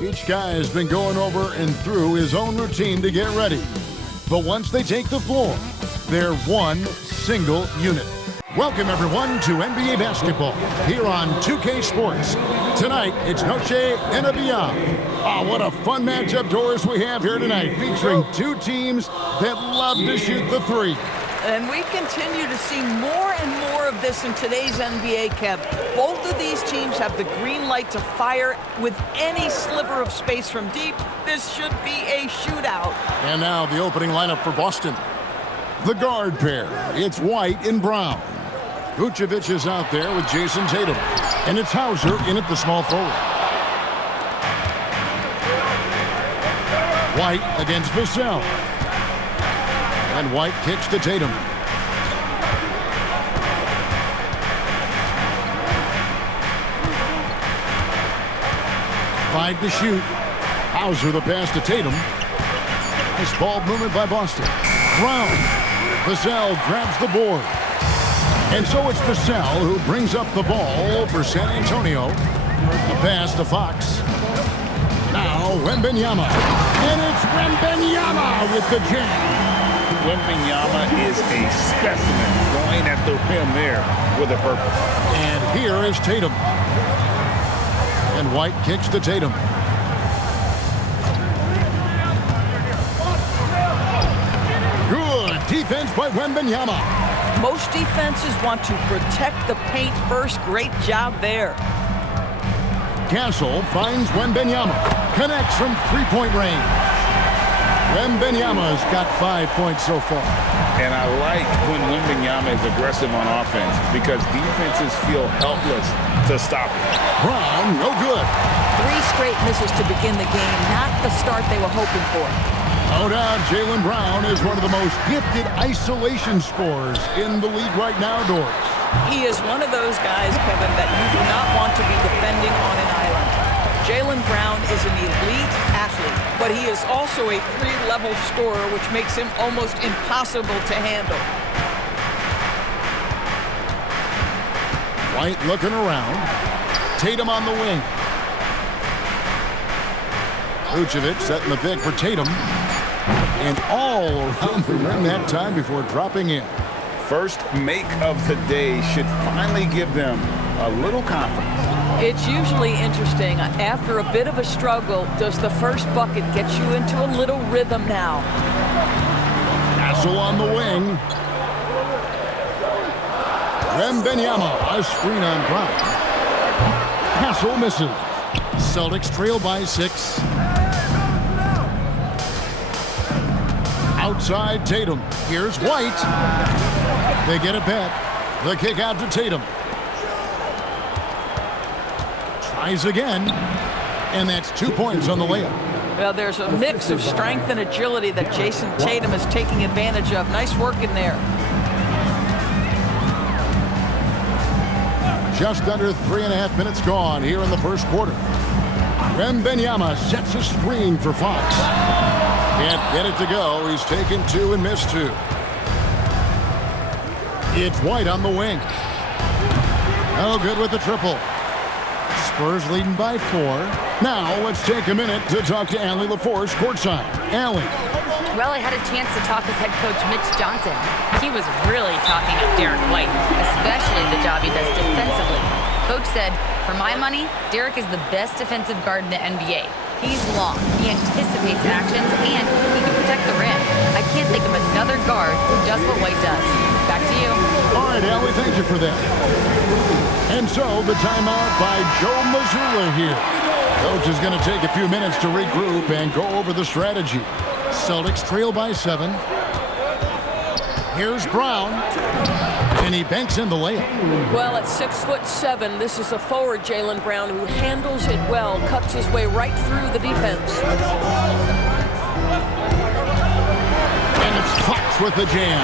Each guy has been going over and through his own routine to get ready. But once they take the floor, they're one single unit. Welcome, everyone, to NBA basketball here on 2K Sports. Tonight, it's Noche and a Beyond. Oh, what a fun matchup, Doris, we have here tonight, featuring two teams that love to shoot the three. And we continue to see more and more of this in today's NBA, Kev. Both of these teams have the green light to fire with any sliver of space from deep. This should be a shootout. And now the opening lineup for Boston. The guard pair, it's White and Brown. Vucevic is out there with Jayson Tatum. And it's Hauser in at the small forward. White against Vassell. And White kicks to Tatum. Five to shoot. Hauser the pass to Tatum. Nice ball movement by Boston. Brown. Vassell grabs the board. And so it's Vassell who brings up the ball for San Antonio. A pass to Fox. Now Wembenyama. And it's Wembenyama with the jam. Wembenyama is a specimen going at the rim there with a purpose. And here is Tatum. And White kicks to Tatum. Good defense by Wembenyama. Most defenses want to protect the paint first. Great job there. Castle finds Wembenyama. Connects from three-point range. Wembenyama's got 5 points so far. And I like when Wembenyama is aggressive on offense because defenses feel helpless to stop it. Brown, no good. 3 straight misses to begin the game. Not the start they were hoping for. No doubt, Jaylen Brown is one of the most gifted isolation scorers in the league right now, Doris. He is one of those guys, Kevin, that you do not want to be defending on an island. Jaylen Brown is an elite athlete, but he is also a 3-level scorer, which makes him almost impossible to handle. White looking around. Tatum on the wing. Vucevic setting the pick for Tatum. And all around the rim that time before dropping in. First make of the day should finally give them a little confidence. It's usually interesting. After a bit of a struggle, does the first bucket get you into a little rhythm now? Castle on the wing. Wembenyama, a screen on Brown. Castle misses. Celtics trail by 6. Outside Tatum. Here's White. They get it back. The kick out to Tatum. Tries again. And that's 2 points on the layup. Well, there's a mix of strength and agility that Jayson Tatum is taking advantage of. Nice work in there. Just under 3.5 minutes gone here in the first quarter. Wembenyama sets a screen for Fox. Can't get it to go. He's taken 2 and missed 2. It's White on the wing. No good with the triple. Spurs leading by 4. Now let's take a minute to talk to Allie LaForce courtside. Allie. Well, I had a chance to talk with head coach Mitch Johnson. He was really talking up Derek White, especially the job he does defensively. Coach said, for my money, Derek is the best defensive guard in the NBA. He's long, he anticipates actions, and he can protect the rim. I can't think of another guard who does what White does. Back to you. All right, Allie, thank you for that. And so the timeout by Joe Mazzulla here. Coach is going to take a few minutes to regroup and go over the strategy. Celtics trail by 7. Here's Brown. And he banks in the layup. Well, at 6'7", this is a forward, Jaylen Brown, who handles it well, cuts his way right through the defense. And it's Fox with the jam.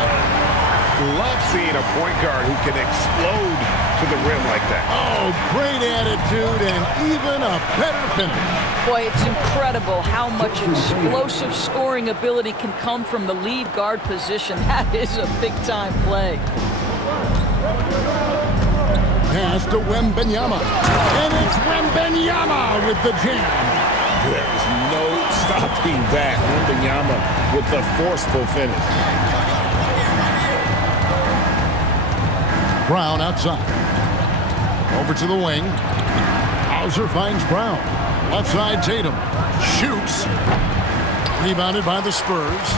Love seeing a point guard who can explode to the rim like that. Oh, great attitude and even a better finish. Boy, it's incredible how much explosive scoring ability can come from the lead guard position. That is a big-time play. Pass to Wembenyama. And it's Wembenyama with the jam. There is no stopping that. Wembenyama with a forceful finish. Brown outside. Over to the wing. Hauser finds Brown. Left side, Tatum. Shoots. Rebounded by the Spurs.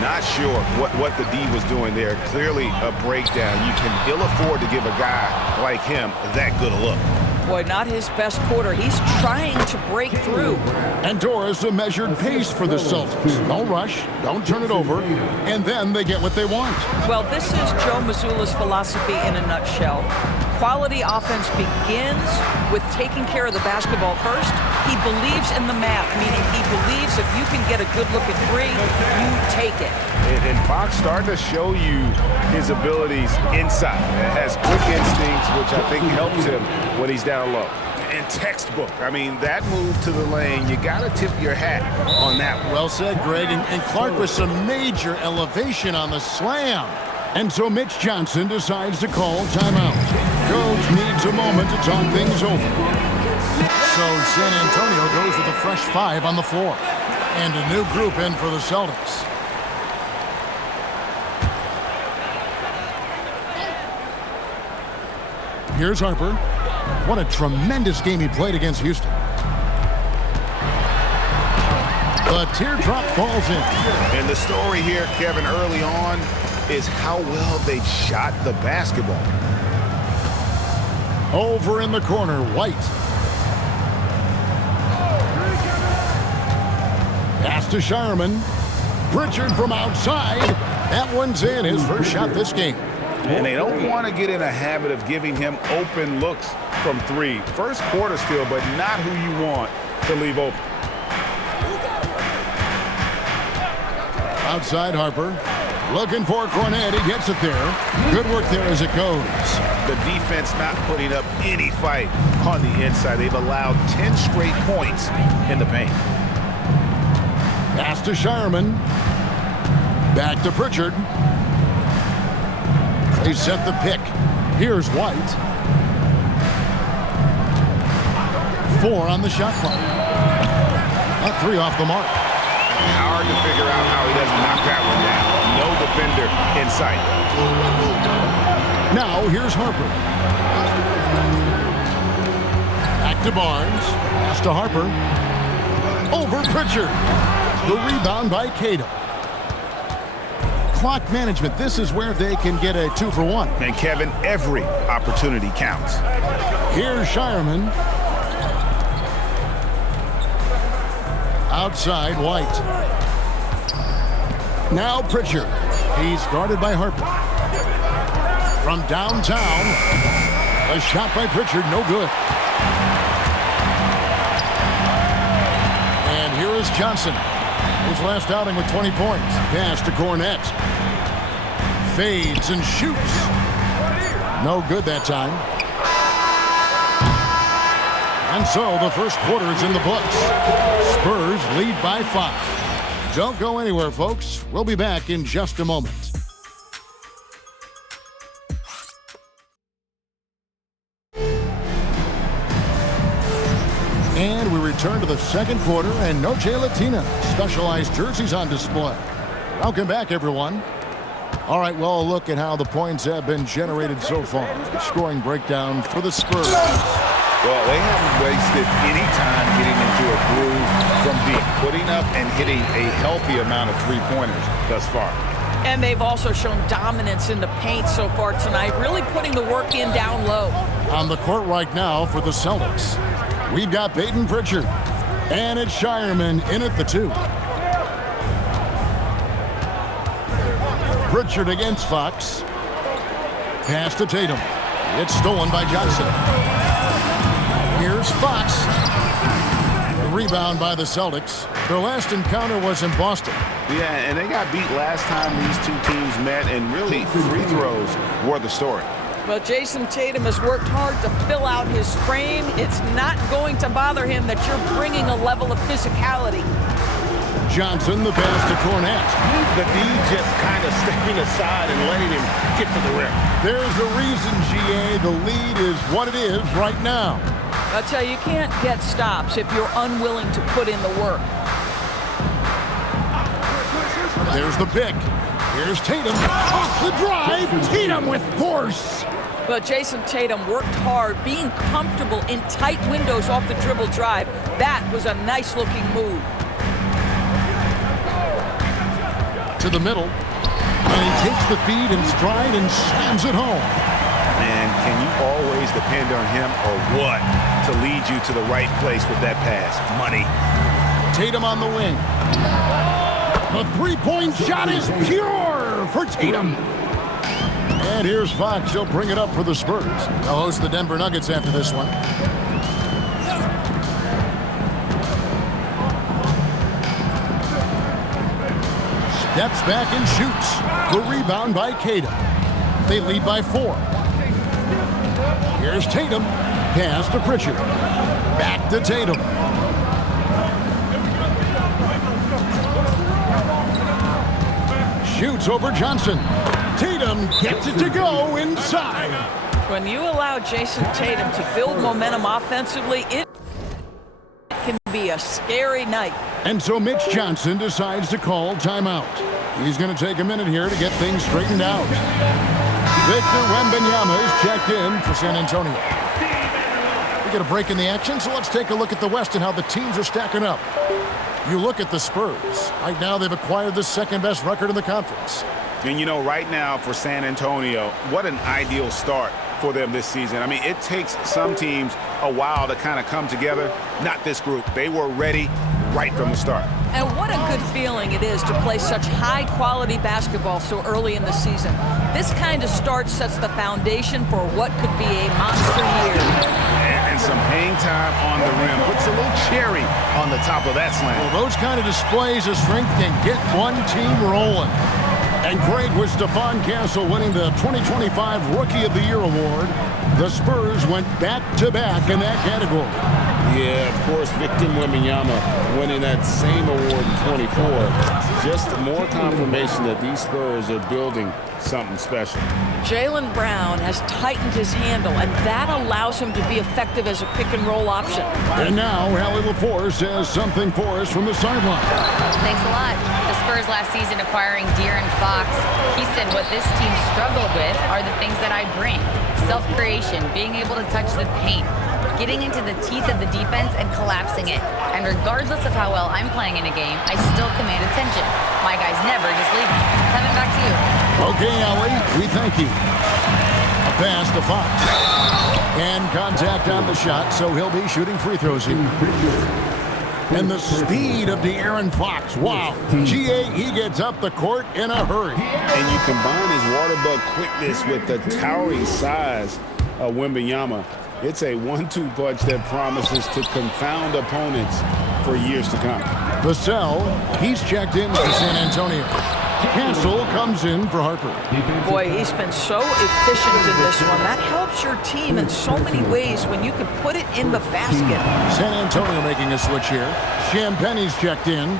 Not sure what the D was doing there. Clearly a breakdown. You can ill afford to give a guy like him that good a look. Boy, not his best quarter. He's trying to break through. And Doris, a measured pace for the Celtics. No rush, don't turn it over, and then they get what they want. Well, this is Joe Mazzulla's philosophy in a nutshell. Quality offense begins with taking care of the basketball first. He believes in the math, meaning he believes if you can get a good look at three, you take it. And Fox starting to show you his abilities inside. It has quick instincts, which I think helps him when he's down low. And textbook. I mean, that move to the lane, you got to tip your hat on that one. Well said, Greg. And Clark with some major elevation on the slam. And so Mitch Johnson decides to call timeout. Coach needs a moment to talk things over. So San Antonio goes with a fresh 5 on the floor. And a new group in for the Celtics. Here's Harper. What a tremendous game he played against Houston. The teardrop falls in. And the story here, Kevin, early on is how well they shot the basketball. Over in the corner, White. Pass to Shireman. Pritchard from outside. That one's in, his first shot this game. And they don't want to get in a habit of giving him open looks from three. First quarter still, but not who you want to leave open. Outside Harper. Looking for Cornet. He gets it there. Good work there as it goes. The defense not putting up any fight on the inside. They've allowed 10 straight points in the paint. Pass to Shireman. Back to Pritchard. They set the pick. Here's White. 4 on the shot clock. A 3 off the mark. Hard to figure out how he doesn't knock that one down. No defender in sight. Now here's Harper. Back to Barnes. Pass to Harper. Over Pritchard. The rebound by Cato. Clock management. This is where they can get a 2-for-1. And Kevin, every opportunity counts. Here's Shireman. Outside White. Now Pritchard. He's guarded by Harper. From downtown, a shot by Pritchard, no good. And here is Johnson. His last outing with 20 points. Pass to Cornet. Fades and shoots. No good that time. And so the first quarter is in the books. Spurs lead by 5. Don't go anywhere, folks. We'll be back in just a moment. And we return to the second quarter, and no Latina. Specialized jerseys on display. Welcome back, everyone. All right, well, a look at how the points have been generated so far. A scoring breakdown for the Spurs. Well, they haven't wasted any time getting into a groove from deep, putting up and hitting a healthy amount of three-pointers thus far. And they've also shown dominance in the paint so far tonight, really putting the work in down low. On the court right now for the Celtics, we've got Peyton Pritchard, and it's Shireman in at the 2. Pritchard against Fox. Pass to Tatum. It's stolen by Johnson. Here's Fox. The rebound by the Celtics. Their last encounter was in Boston. Yeah, and they got beat last time these two teams met, and really free throws were the story. Well, Jayson Tatum has worked hard to fill out his frame. It's not going to bother him that you're bringing a level of physicality. Johnson, the pass to Cornet. The D just kind of stepping aside and letting him get to the rim. There's a reason, GA. The lead is what it is right now. I'll tell you, you can't get stops if you're unwilling to put in the work. There's the pick. Here's Tatum. Off the drive. Tatum with force. But Jayson Tatum worked hard, being comfortable in tight windows off the dribble drive. That was a nice-looking move. To the middle. And he takes the feed in stride and slams it home. Man, can you always depend on him or what to lead you to the right place with that pass? Money. Tatum on the wing. The three-point shot is pure for Tatum. And here's Fox. He'll bring it up for the Spurs. They'll host the Denver Nuggets after this one. Steps back and shoots. The rebound by Tatum. They lead by 4. Here's Tatum. Pass to Pritchard. Back to Tatum. Shoots over Johnson. Tatum gets it to go inside. When you allow Jayson Tatum to build momentum offensively, it can be a scary night. And so Mitch Johnson decides to call timeout. He's going to take a minute here to get things straightened out. Victor Wembanyama is checked in for San Antonio. We get a break in the action, so let's take a look at the West and how the teams are stacking up. You look at the Spurs. Right now, they've acquired the second-best record in the conference. And you know, right now for San Antonio, what an ideal start for them this season. I mean, it takes some teams a while to kind of come together. Not this group. They were ready right from the start. And what a good feeling it is to play such high-quality basketball so early in the season. This kind of start sets the foundation for what could be a monster year. And some hang time on the rim. Puts a little cherry on the top of that slam. Well, those kind of displays of strength can get one team rolling. And great with Stephon Castle winning the 2025 Rookie of the Year award. The Spurs went back-to-back in that category. Yeah, of course, Victor Wembenyama winning that same award in 24. Just more confirmation that these Spurs are building something special. Jaylen Brown has tightened his handle, and that allows him to be effective as a pick-and-roll option. And now, Hallie LaForce has something for us from the sideline. Thanks a lot. The Spurs last season acquiring De'Aaron Fox. He said what this team struggled with are the things that I bring. Self-creation, being able to touch the paint, getting into the teeth of the defense and collapsing it. And regardless of how well I'm playing in a game, I still command attention. My guys never just leave me. Kevin, back to you. Okay, Allie, we thank you. A pass to Fox. And contact on the shot, so he'll be shooting free throws here. And the speed of De'Aaron Fox. Wow. G.A., he gets up the court in a hurry. And you combine his water bug quickness with the towering size of Wembanyama. It's a 1-2 punch that promises to confound opponents for years to come. Vassell, he's checked in for San Antonio. Castle comes in for Harper. Boy, he's been so efficient in this one. That helps your team in so many ways when you can put it in the basket. San Antonio making a switch here. Champagne's checked in.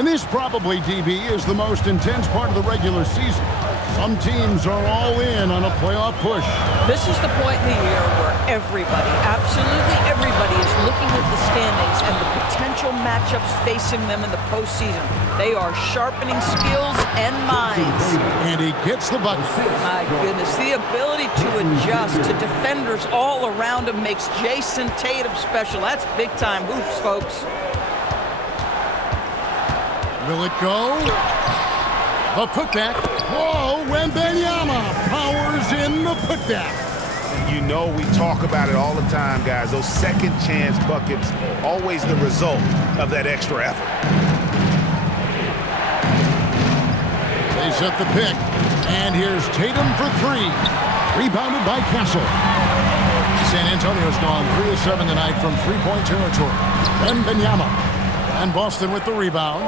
And this probably, DB, is the most intense part of the regular season. Some teams are all in on a playoff push. This is the point in the year where everybody, absolutely everybody, is looking at the standings and the potential matchups facing them in the postseason. They are sharpening skills and minds. And he gets the bucket. My goodness, the ability to adjust to defenders all around him makes Jayson Tatum special. That's big-time hoops, folks. Will it go? The putback. Whoa, Wembenyama powers in the putback. You know we talk about it all the time, guys. Those second chance buckets, always the result of that extra effort. They set the pick. And here's Tatum for 3. Rebounded by Castle. San Antonio's gone 3 of 7 tonight from three-point territory. Wembanyama. And Boston with the rebound.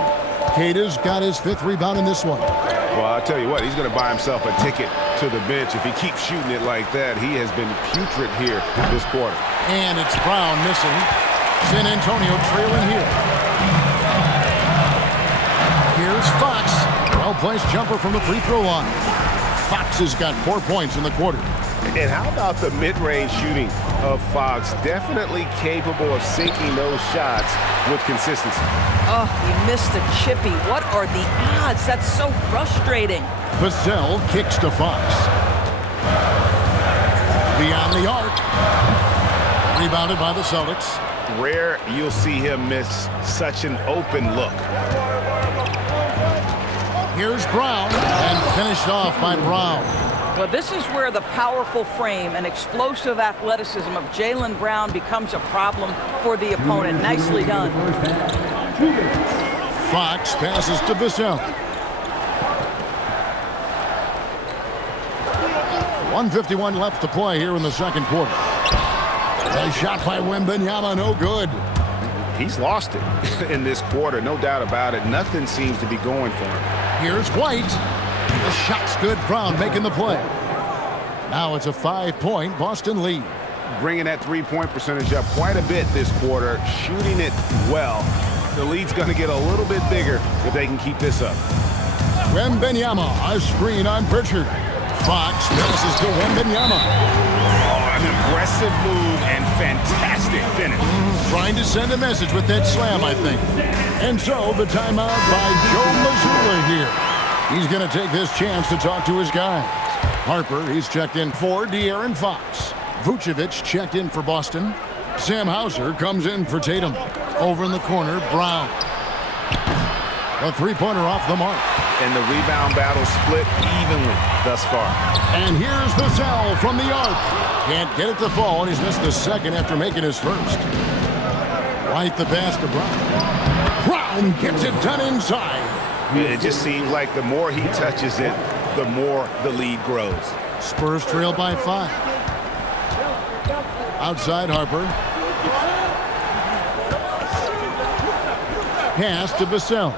Cada's got his 5th rebound in this one. Well, I'll tell you what, he's going to buy himself a ticket to the bench. If he keeps shooting it like that, he has been putrid here this quarter. And it's Brown missing. San Antonio trailing here. Here's Fox. Well-placed jumper from the free throw line. Fox has got 4 points in the quarter. And how about the mid-range shooting of Fox? Definitely capable of sinking those shots with consistency. Oh, he missed the chippy. What are the odds? That's so frustrating. Vassell kicks to Fox. Beyond the arc. Rebounded by the Celtics. Rare you'll see him miss such an open look. Here's Brown, and finished off by Brown. Well, this is where the powerful frame and explosive athleticism of Jaylen Brown becomes a problem for the opponent. Nicely done. Fox passes to Vassell. 1:51 left to play here in the second quarter. A shot by Wembenyama, no good. He's lost it in this quarter, no doubt about it. Nothing seems to be going for him. Here's White. The shot's good. Brown making the play. Now it's a 5-point Boston lead. Bringing that three-point percentage up quite a bit this quarter, shooting it well. The lead's going to get a little bit bigger if they can keep this up. Wembenyama, a screen on Pritchard. Fox passes to Wembanyama. Oh, an aggressive move and fantastic finish. Trying to send a message with that slam, I think. And so the timeout by Joe Mazzulla here. He's going to take this chance to talk to his guys. Harper, he's checked in for De'Aaron Fox. Vucevic checked in for Boston. Sam Hauser comes in for Tatum. Over in the corner, Brown. A three-pointer off the mark. And the rebound battle split evenly thus far. And here's Vassell from the arc. Can't get it to fall, and he's missed the second after making his first. White the pass to Brown. Brown gets it done inside. It just seems like the more he touches it, the more the lead grows. Spurs trail by 5. Outside Harper. Pass to Vassell.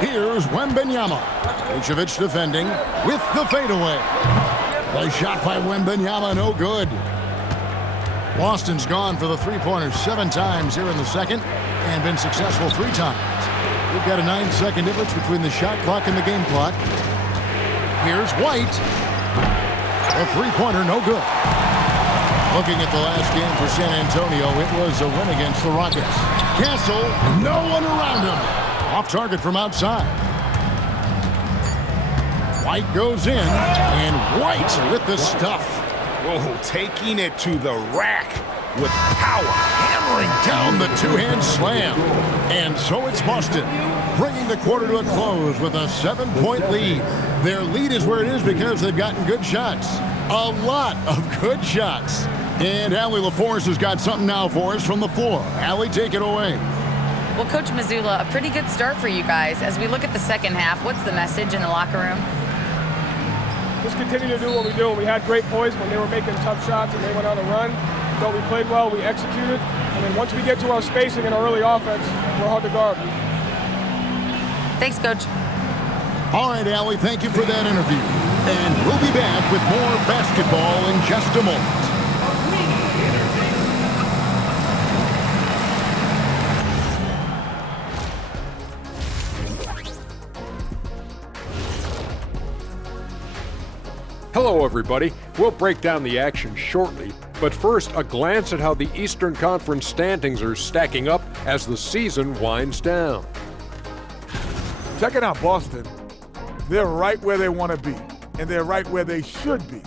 Here's Wembanyama. Vucevic defending with the fadeaway. The shot by Wembanyama, no good. Boston's gone for the three-pointers 7 times here in the second and been successful 3 times. We've got a 9-second difference between the shot clock and the game clock. Here's White. A three-pointer, no good. Looking at the last game for San Antonio, it was a win against the Rockets. Castle, no one around him. Off target from outside. White goes in, and White with the stuff. Whoa, taking it to the rack with power. Hammering down the two-hand slam. And so it's Boston, bringing the quarter to a close with a 7-point lead. Their lead is where it is because they've gotten good shots. A lot of good shots. And Allie LaForce has got something now for us from the floor. Allie, take it away. Well, Coach Mazzulla, a pretty good start for you guys. As we look at the second half, what's the message in the locker room? Just continue to do what we do. We had great poise when they were making tough shots and they went on a run. But we played well, we executed. And then once we get to our spacing and our early offense, we're hard to guard. Thanks, Coach. All right, Allie, thank you for that interview. And we'll be back with more basketball in just a moment. Hello, everybody. We'll break down the action shortly, but first, a glance at how the Eastern Conference standings are stacking up as the season winds down. Checking out Boston. They're right where they want to be, and they're right where they should be.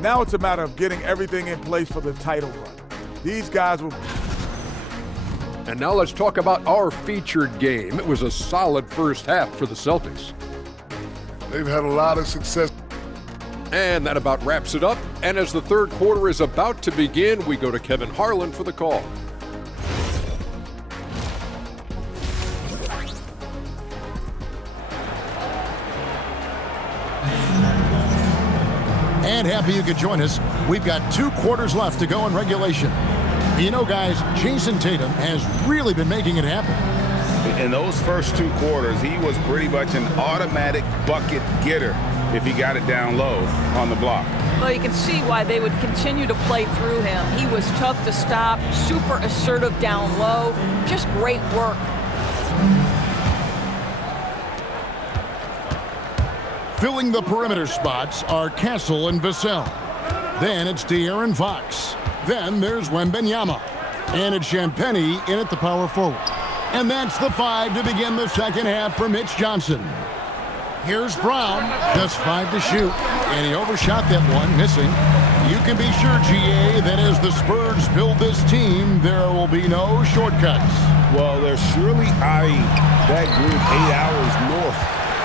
Now it's a matter of getting everything in place for the title run. These guys will... And now let's talk about our featured game. It was a solid first half for the Celtics. They've had a lot of success. And that about wraps it up. And as the third quarter is about to begin, we go to Kevin Harlan for the call. And happy you could join us. We've got 2 quarters left to go in regulation. You know, guys, Jayson Tatum has really been making it happen. In those first 2 quarters, he was pretty much an automatic bucket getter if he got it down low on the block. Well, you can see why they would continue to play through him. He was tough to stop, super assertive down low, just great work. Filling the perimeter spots are Castle and Vassell. Then it's De'Aaron Fox. Then there's Wembenyama. And it's Champagnie in at the power forward. And that's the 5 to begin the second half for Mitch Johnson. Here's Brown, just 5 to shoot. And he overshot that one, missing. You can be sure, GA, that as the Spurs build this team, there will be no shortcuts. Well, they're surely eyeing that group 8 hours north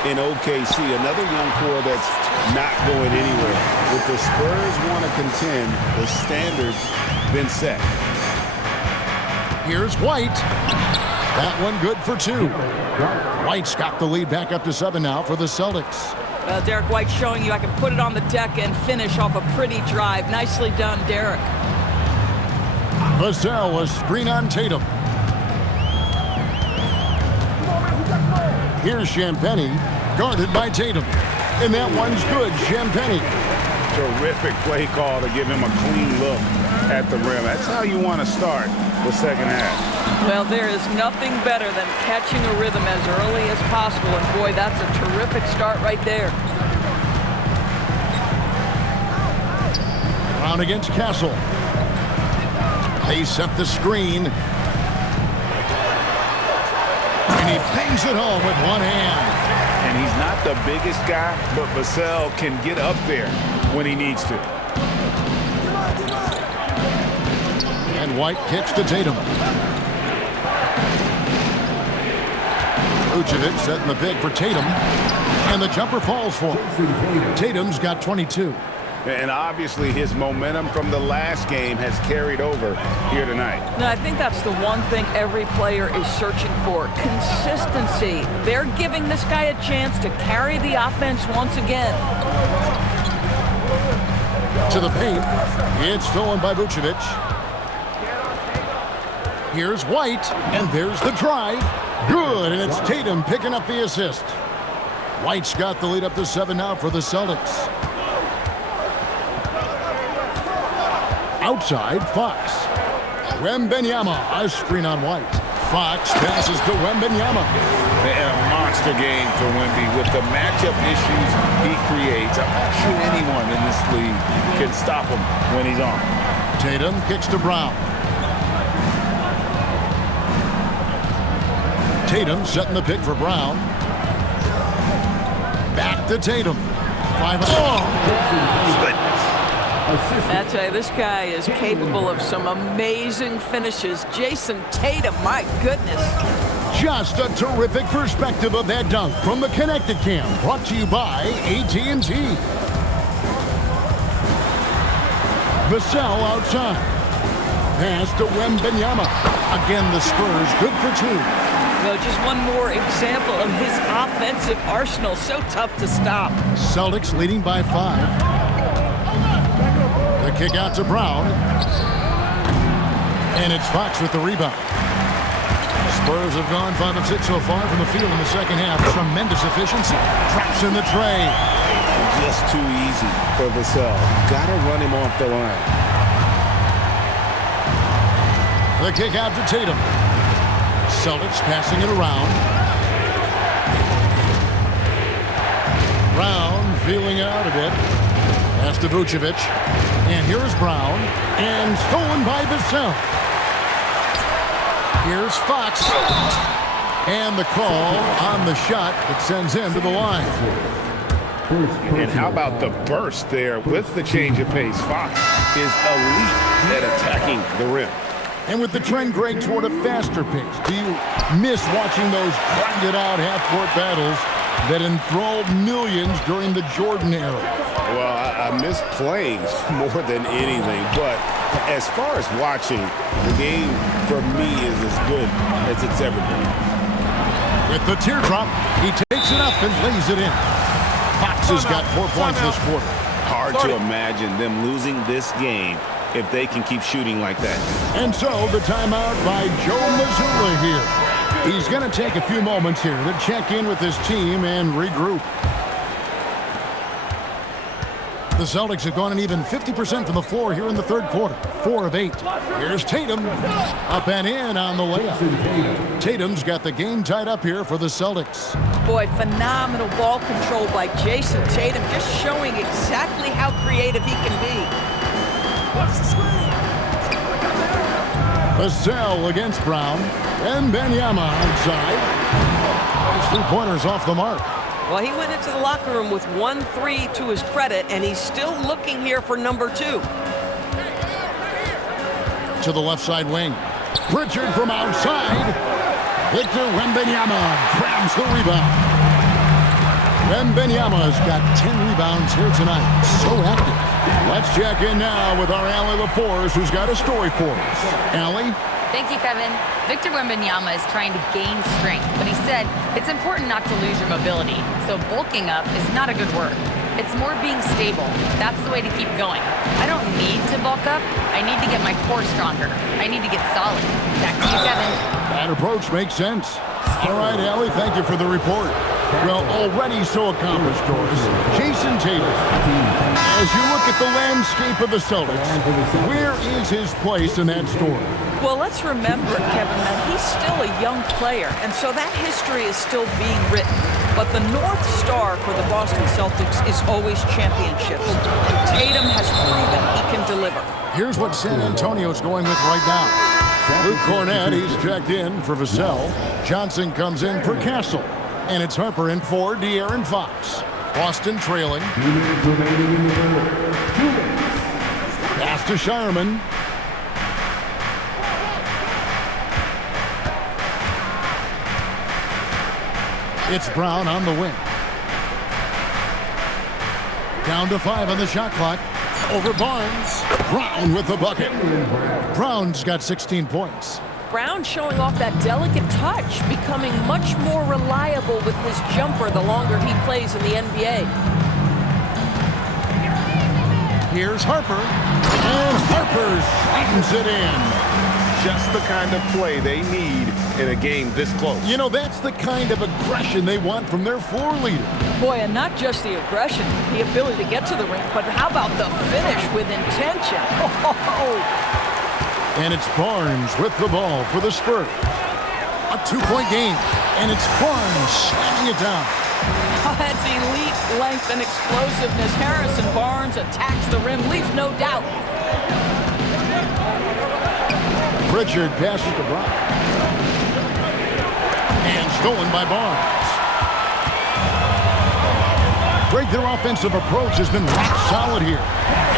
in OKC. Another young core that's not going anywhere. If the Spurs want to contend, the standard's been set. Here's White. That one good for 2. White's got the lead back up to 7 now for the Celtics. Derek White showing you I can put it on the deck and finish off a pretty drive. Nicely done, Derek. Vassell, a screen on Tatum. Here's Champagnie, guarded by Tatum. And that one's good, Champagnie. Terrific play call to give him a clean look at the rim. That's how you want to start the second half. Well, there is nothing better than catching a rhythm as early as possible, and boy, that's a terrific start right there. Brown against Castle. They set the screen. And he bangs it home with one hand. And he's not the biggest guy, but Vassell can get up there when he needs to. And White kicks to Tatum. Vucevic setting the pick for Tatum. And the jumper falls for him. Tatum's got 22. And obviously his momentum from the last game has carried over here tonight. No, I think that's the one thing every player is searching for. Consistency. They're giving this guy a chance to carry the offense once again. To the paint. It's stolen by Vucevic. Here's White, and there's the drive. Good, and it's Tatum picking up the assist. White's got the lead up to 7 now for the Celtics. Outside, Fox. Wembenyama, a screen on White. Fox passes to Wembenyama. And a monster game for Wemby with the matchup issues he creates. I'm not sure anyone in this league can stop him when he's on. Tatum kicks to Brown. Tatum setting the pick for Brown. Back to Tatum. 5. Oh! Goodness. I tell you, this guy is capable of some amazing finishes. Jayson Tatum, my goodness. Just a terrific perspective of that dunk from the Connected Cam, brought to you by AT&T. Vassell outside. Pass to Wembanyama. Again, the Spurs good for 2. Well, just one more example of his offensive arsenal. So tough to stop. Celtics leading by 5. The kick out to Brown. And it's Fox with the rebound. Spurs have gone 5 of 6 so far from the field in the second half. Tremendous efficiency. Traps in the tray. Just too easy for Vassell. Gotta run him off the line. The kick out to Tatum. Celtics passing it around. Brown feeling it out a bit. Pass to Vucevic. And here's Brown. And stolen by Vassell. Here's Fox. And the call on the shot that sends him to the line. And how about the burst there with the change of pace? Fox is elite at attacking the rim. And with the trend, Greg, toward a faster pace, do you miss watching those grinded-out half-court battles that enthralled millions during the Jordan era? Well, I miss playing more than anything, but as far as watching, the game for me is as good as it's ever been. With the teardrop, he takes it up and lays it in. Fox has got 4 points this quarter. Hard to imagine them losing this game if they can keep shooting like that. And so the timeout by Joe Mazzulla here. He's going to take a few moments here to check in with his team and regroup. The Celtics have gone an even 50% from the floor here in the third quarter. 4 of 8. Here's Tatum. Up and in on the layup. Tatum's got the game tied up here for the Celtics. Boy, phenomenal ball control by Jayson Tatum, just showing exactly how creative he can be. Vassell against Brown. Wembenyama outside. His three-pointers off the mark. Well, he went into the locker room with 1-3 to his credit, and he's still looking here for number 2. To the left side wing. Pritchard from outside. Victor Wembanyama grabs the rebound. Wembenyama's got 10 rebounds here tonight. So active. Let's check in now with our Allie LaForce, who's got a story for us. Allie? Thank you, Kevin. Victor Wembanyama is trying to gain strength, but he said it's important not to lose your mobility. So bulking up is not a good word. It's more being stable. That's the way to keep going. I don't need to bulk up. I need to get my core stronger. I need to get solid. Back to you, Kevin. That approach makes sense. All right, Allie, thank you for the report. Well, already so accomplished, Doris. Jayson Tatum. As you look at the landscape of the Celtics, where is his place in that story? Well, let's remember, Kevin, that he's still a young player, and so that history is still being written. But the North Star for the Boston Celtics is always championships, and Tatum has proven he can deliver. Here's what San Antonio's going with right now. Luke Cornett, he's checked in for Vassell. Johnson comes in for Castle. And it's Harper in for De'Aaron Fox. Boston trailing. Pass to Shireman. It's Brown on the wing. Down to 5 on the shot clock. Over Barnes. Brown with the bucket. Brown's got 16 points. Brown showing off that delicate touch, becoming much more reliable with his jumper the longer he plays in the NBA. Here's Harper, and Harper slams it in. Just the kind of play they need in a game this close. You know, that's the kind of aggression they want from their floor leader. Boy, and not just the aggression, the ability to get to the rim, but how about the finish with intention? And it's Barnes with the ball for the Spurs. A 2-point game, and it's Barnes slamming it down. Oh, that's elite length and explosiveness. Harrison Barnes attacks the rim, leaves no doubt. Pritchard passes to Brown. And stolen by Barnes. Their offensive approach has been rock solid here.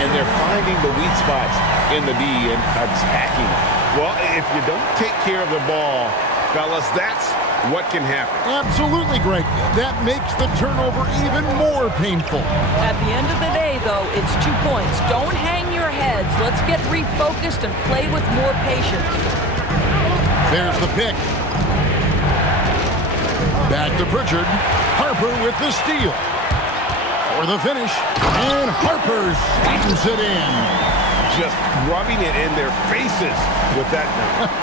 And they're finding the weak spots in the D and attacking. Well, if you don't take care of the ball, fellas, that's what can happen. Absolutely, Greg. That makes the turnover even more painful. At the end of the day, though, it's 2 points. Don't hang your heads. Let's get refocused and play with more patience. There's the pick. Back to Pritchard. Harper with the steal. For the finish. And Harper slams it in. Just rubbing it in their faces with that number.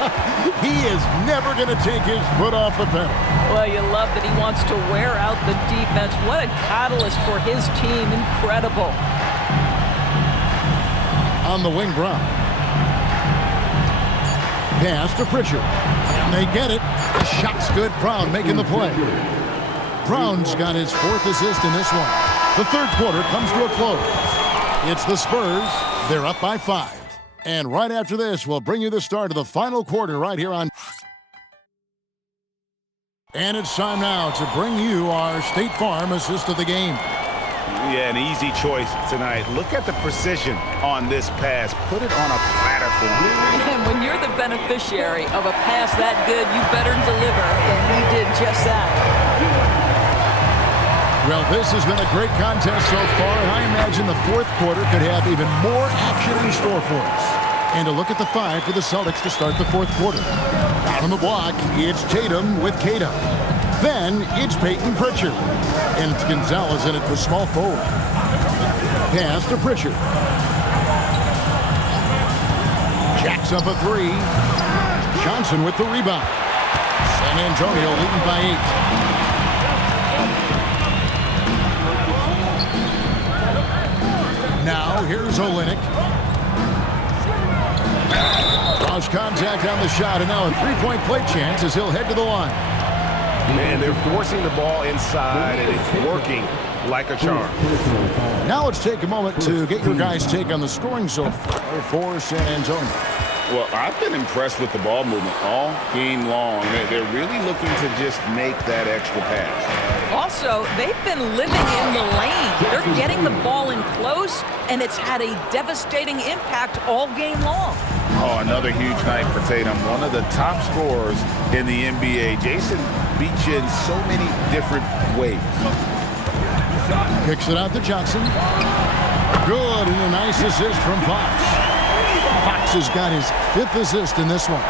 He is never going to take his foot off the pedal. Well, you love that he wants to wear out the defense. What a catalyst for his team. Incredible. On the wing, Brown. Pass to Pritchard. And they get it. The shot's good. Brown making the play. Brown's got his 4th assist in this one. The third quarter comes to a close. It's the Spurs. They're up by 5. And right after this, we'll bring you the start of the final quarter right here on. And it's time now to bring you our State Farm assist of the game. Yeah, an easy choice tonight. Look at the precision on this pass. Put it on a platter for him. And when you're the beneficiary of a pass that good, you better deliver. And he did just that. Well, this has been a great contest so far, and I imagine the fourth quarter could have even more action in store for us. And a look at the 5 for the Celtics to start the fourth quarter. Down on the block, it's Tatum with Cato. Then it's Peyton Pritchard. And it's Gonzalez in it for small forward. Pass to Pritchard. Jacks up a 3. Johnson with the rebound. San Antonio leading by 8. Now, here's Olynyk. Draws contact on the shot, and now a 3-point play chance as he'll head to the line. Man, they're forcing the ball inside, and it's working like a charm. Now let's take a moment to get your guys' take on the scoring so far for San Antonio. Well, I've been impressed with the ball movement all game long. They're really looking to just make that extra pass. Also, they've been living in the lane. They're getting the ball in close, and it's had a devastating impact all game long. Oh, another huge night for Tatum. One of the top scorers in the NBA. Jayson beats you in so many different ways. Kicks it out to Johnson. Good, and a nice assist from Fox. Fox has got his 5th assist in this one.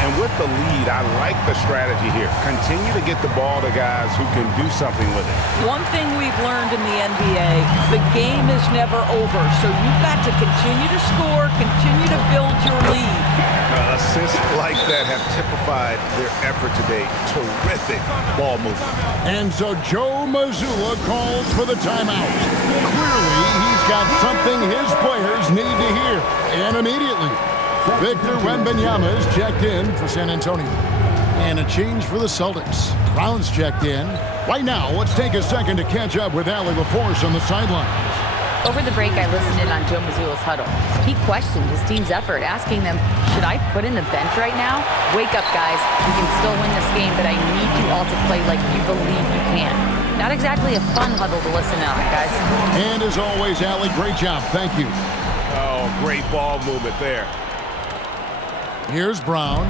And with the lead, I like the strategy here. Continue to get the ball to guys who can do something with it. One thing we've learned in the NBA, the game is never over. So you've got to continue to score, continue to build your lead. Assists like that have typified their effort today. Terrific ball movement. And so Joe Mazzulla calls for the timeout. Clearly, he's got something his players need to hear. And immediately, Victor Wembanyama is checked in for San Antonio. And a change for the Celtics. Brown's checked in. Right now, let's take a second to catch up with Allie LaForce on the sidelines. Over the break, I listened in on Joe Mazzulla's huddle. He questioned his team's effort, asking them, should I put in the bench right now? Wake up, guys. We can still win this game, but I need you all to play like you believe you can. Not exactly a fun huddle to listen on, guys. And as always, Allie, great job. Thank you. Oh, great ball movement there. Here's Brown.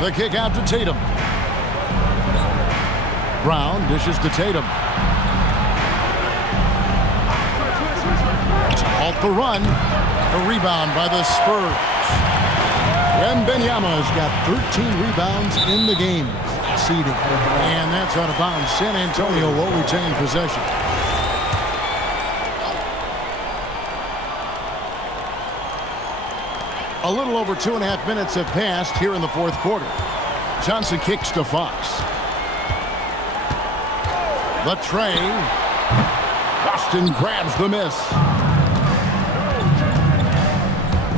The kick out to Tatum. Brown dishes to Tatum. To halt the run. The rebound by the Spurs. Wembenyama has got 13 rebounds in the game. Seeding. And that's out of bounds. San Antonio will retain possession. A little over 2.5 minutes have passed here in the 4th quarter. Johnson kicks to Fox. The tray. Boston grabs the miss.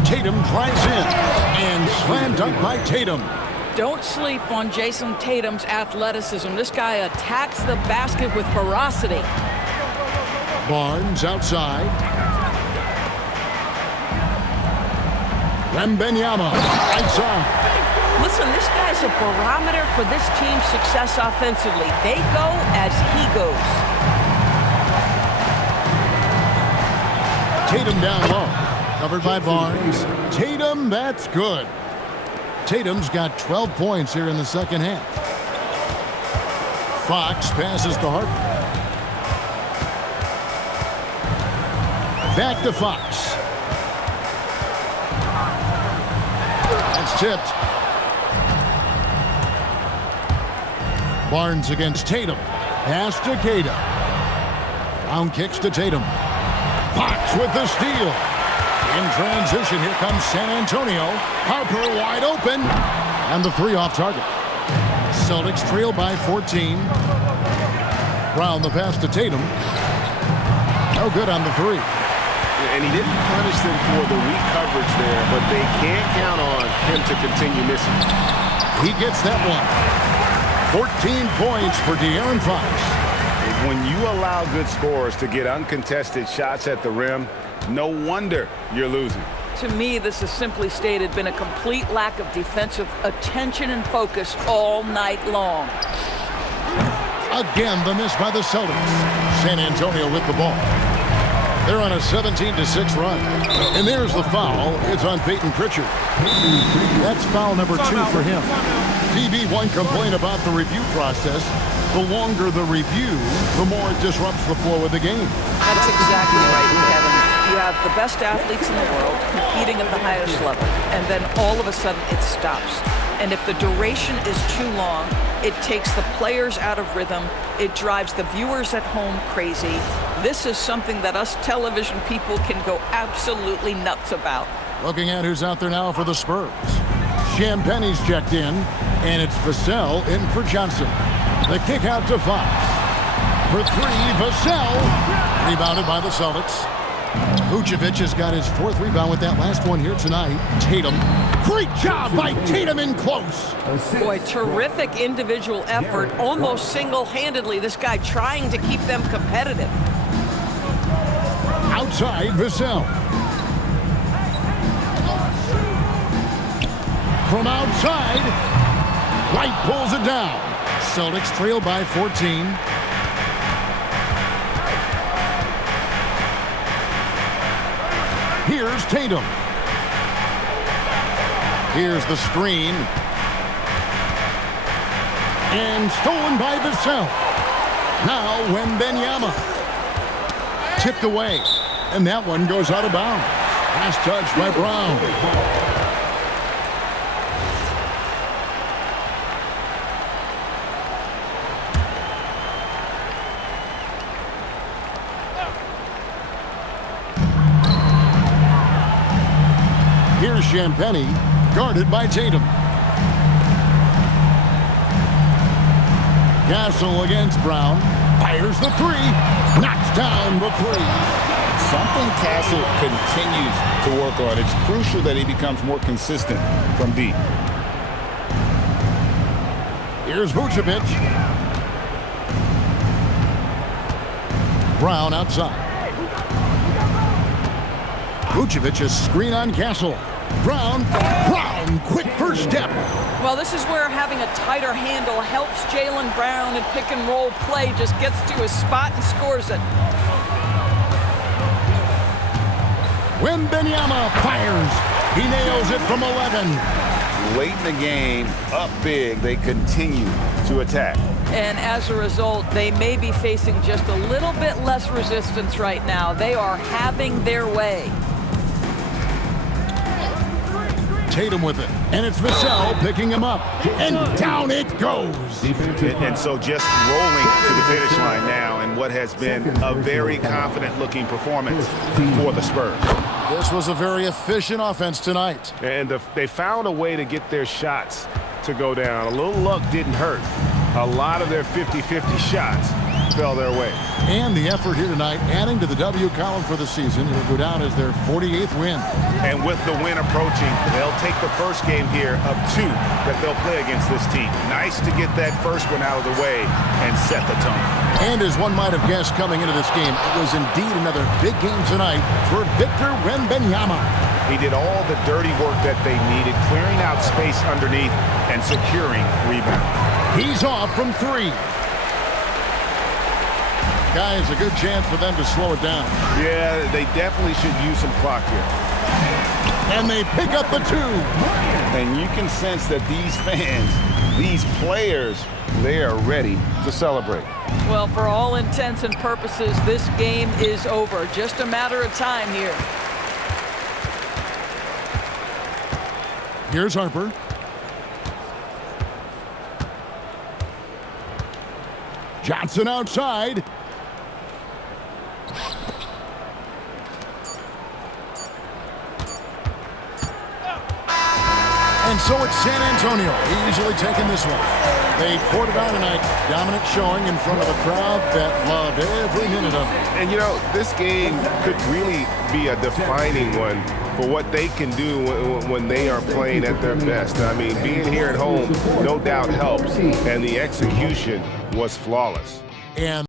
Tatum drives in and slam dunk by Tatum. Don't sleep on Jayson Tatum's athleticism. This guy attacks the basket with ferocity. Barnes outside. Wembenyama lights on. Listen, this guy's a barometer for this team's success offensively. They go as he goes. Tatum down low. Covered by Barnes. Tatum, that's good. Tatum's got 12 points here in the second half. Fox passes to Harper. Back to Fox. That's tipped. Barnes against Tatum. Pass to Tatum. Brown kicks to Tatum. Fox with the steal. In transition, here comes San Antonio. Harper wide open. And the 3 off target. Celtics trail by 14. Brown the pass to Tatum. No good on the 3. And he didn't punish them for the weak coverage there, but they can't count on him to continue missing. He gets that one. 14 points for De'Aaron Fox. When you allow good scorers to get uncontested shots at the rim, no wonder you're losing. To me, this has simply stated been a complete lack of defensive attention and focus all night long. Again, the miss by the Celtics. San Antonio with the ball. They're on a 17-6 run. And there's the foul. It's on Peyton Pritchard. That's foul number 2 for him. TB1 complained about the review process. The longer the review, the more it disrupts the flow of the game. That's exactly right, Kevin. You have the best athletes in the world competing at the highest level, and then all of a sudden it stops. And if the duration is too long, it takes the players out of rhythm. It drives the viewers at home crazy. This is something that us television people can go absolutely nuts about. Looking at who's out there now for the Spurs. Champagne's checked in, and it's Vassell in for Johnson. The kick out to Fox. For 3, Vassell. Rebounded by the Celtics. Vucevic has got his 4th rebound with that last one here tonight. Tatum. Great job by Tatum in close. Boy, terrific individual effort, almost single-handedly. This guy trying to keep them competitive. Outside, Vassell. From outside, White pulls it down. Celtics trail by 14. Here's Tatum. Here's the screen. And stolen by Vassell. Now Wembenyama. Tipped away. And that one goes out of bounds. Last touch by Brown. Here's Champagny, guarded by Tatum. Castle against Brown. Fires the 3. Knocks down the 3. Something Castle continues to work on. It's crucial that he becomes more consistent from deep. Here's Vucevic. Brown outside. Vucevic's screen on Castle. Brown, quick first step. Well, this is where having a tighter handle helps Jaylen Brown in pick-and-roll play. Just gets to his spot and scores it. Wembenyama fires. He nails it from 11. Late in the game, up big, they continue to attack. And as a result, they may be facing just a little bit less resistance right now. They are having their way. Tatum with it, and it's Vassell picking him up, and down it goes. And so just rolling to the finish line now in what has been a very confident-looking performance for the Spurs. This was a very efficient offense tonight. And they found a way to get their shots to go down. A little luck didn't hurt. A lot of their 50-50 shots fell their way. And the effort here tonight, adding to the W column for the season. It'll go down as their 48th win. And with the win approaching, they'll take the first game here of 2 that they'll play against this team. Nice to get that first one out of the way and set the tone. And as one might have guessed coming into this game, it was indeed another big game tonight for Victor Wembanyama. He did all the dirty work that they needed, clearing out space underneath and securing rebounds. He's off from 3. Guys, a good chance for them to slow it down. Yeah, they definitely should use some clock here. And they pick up the 2. And you can sense that these fans, these players, they are ready to celebrate. Well, for all intents and purposes, this game is over. Just a matter of time here. Here's Harper. Johnson outside. And so it's San Antonio easily taking this one. They poured it on tonight. Dominant showing in front of a crowd that loved every minute of it. And, you know, this game could really be a defining one for what they can do when they are playing at their best. I mean, being here at home no doubt helps, and the execution was flawless. And